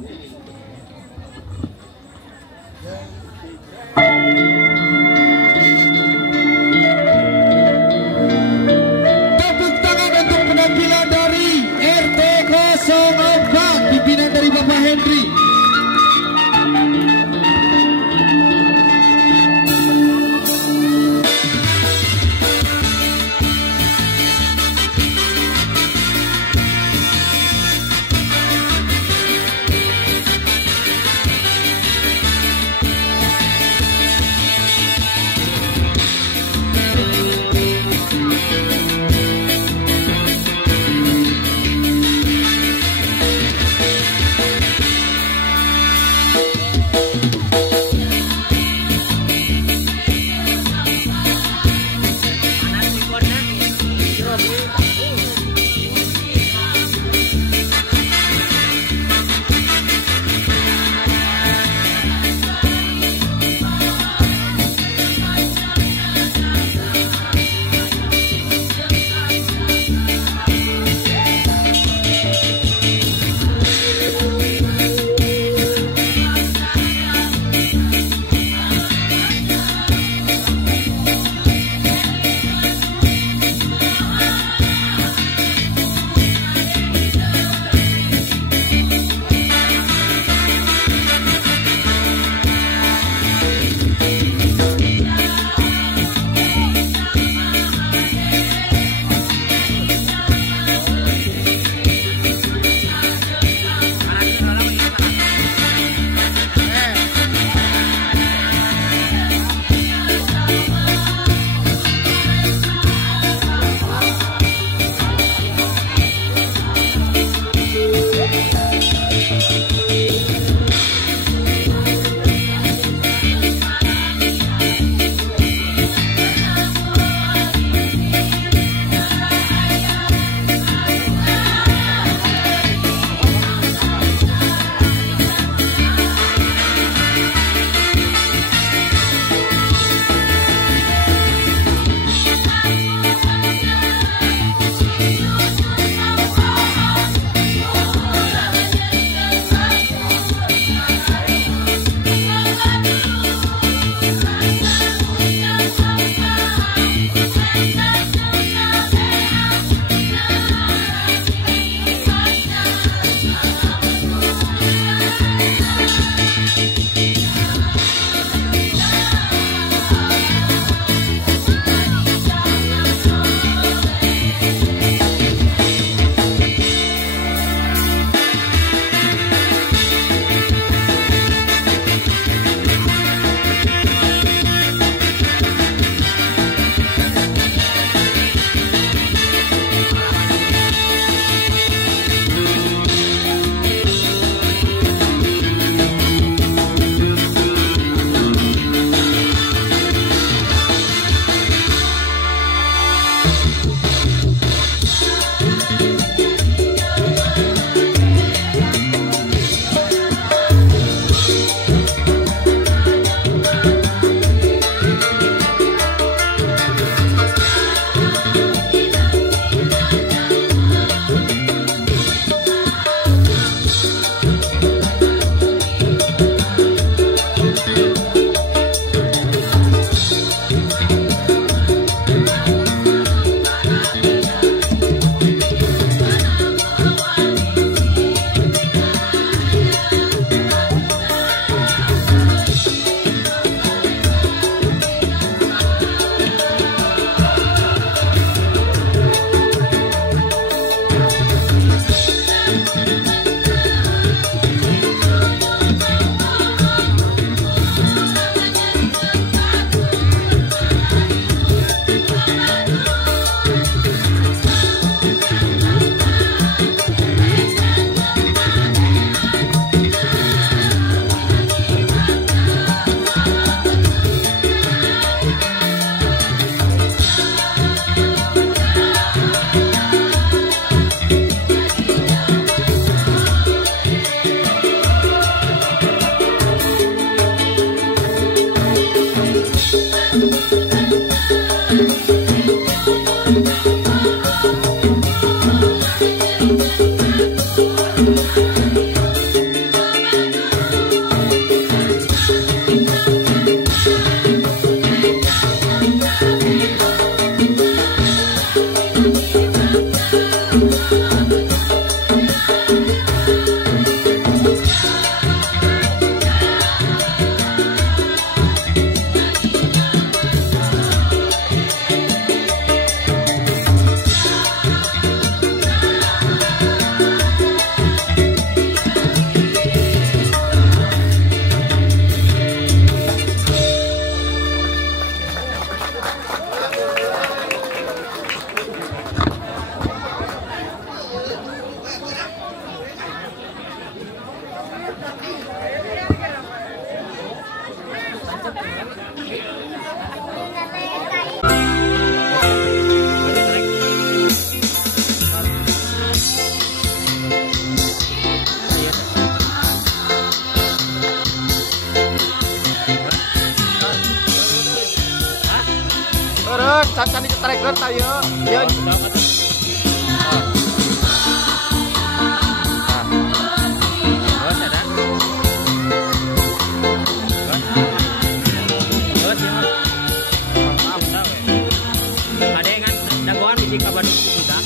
Tepuk tangan untuk penampilan dari RT 04 pimpinan dari Bapak Henry. Can dicetrek tahu ya. Ada kan dakwaan di Kabadung kita.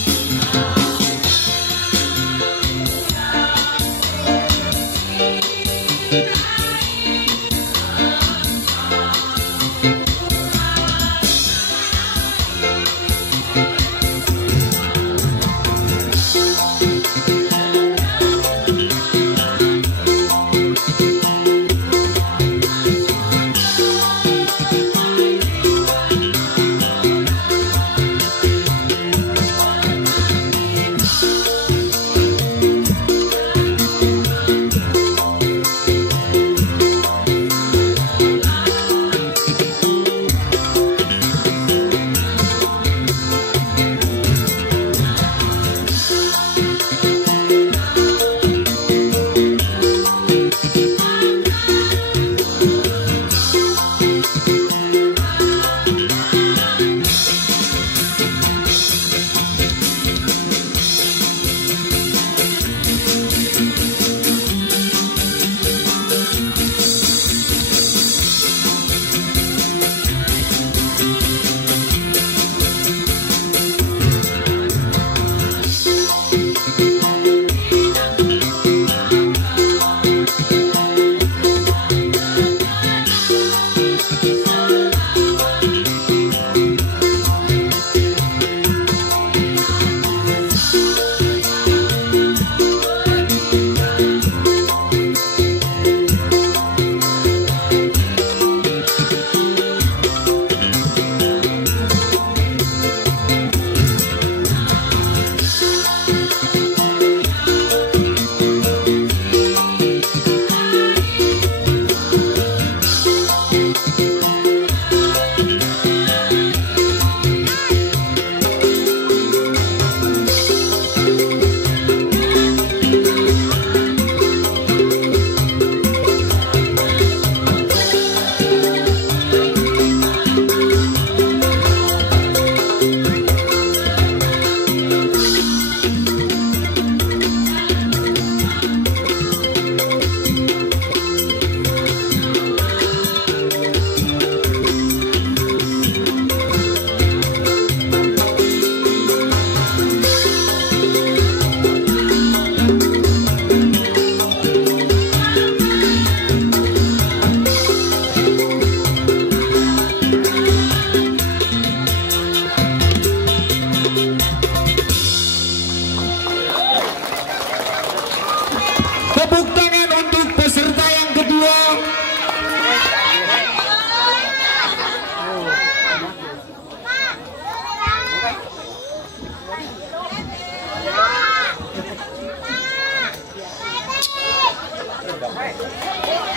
Tepuk tangan untuk peserta yang kedua.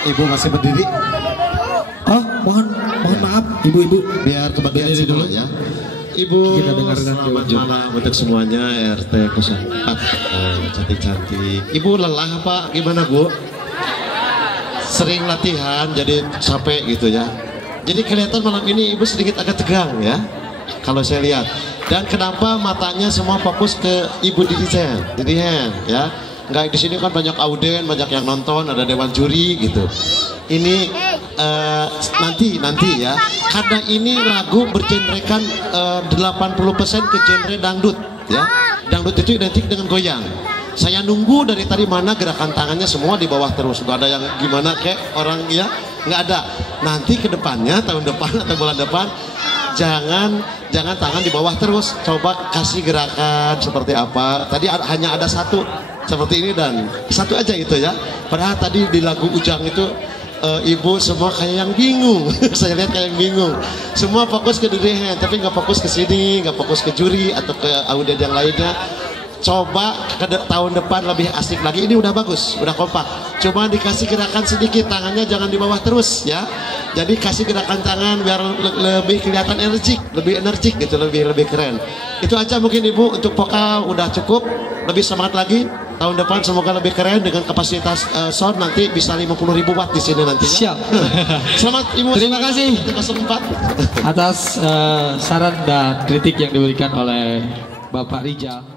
Ibu masih berdiri. Oh, mohon maaf, ibu-ibu. Biar berdiri dulu ya. Ibu, selamat malam untuk semuanya. RT 04 cantik-cantik. Ibu lelah apa? Gimana Bu? Sering latihan jadi capek gitu ya. Jadi kelihatan malam ini Ibu sedikit agak tegang ya, kalau saya lihat. Dan kenapa matanya semua fokus ke Ibu Dirijen ya? Nggak, di sini kan banyak auden, banyak yang nonton, ada dewan juri gitu. Ini nanti ya, karena ini lagu bergenrekan 80% ke genre dangdut ya. Dangdut itu identik dengan goyang. Saya nunggu dari tadi mana gerakan tangannya semua di bawah terus, nggak ada yang gimana kayak orang ya, nggak ada. Nanti ke depannya tahun depan atau bulan depan jangan tangan di bawah terus, coba kasih gerakan seperti apa. Tadi hanya ada satu seperti ini dan satu aja itu ya. Padahal tadi di lagu Ujang itu ibu semua kayak yang bingung. Saya lihat kayak yang bingung. Semua fokus ke dirinya, tapi nggak fokus ke sini, nggak fokus ke juri atau ke audien yang lainnya. Coba ke tahun depan lebih asik lagi. Ini udah bagus, udah kompak. Cuma dikasih gerakan sedikit, tangannya jangan di bawah terus ya. Jadi kasih gerakan tangan biar lebih kelihatan lebih energik gitu, lebih keren. Itu aja mungkin Ibu untuk vokal udah cukup. Lebih semangat lagi. tahun depan semoga lebih keren dengan kapasitas sound nanti bisa 50.000 watt di sini nanti. Siap. Selamat Ibu. Terima kasih 04 atas saran dan kritik yang diberikan oleh Bapak Rijal.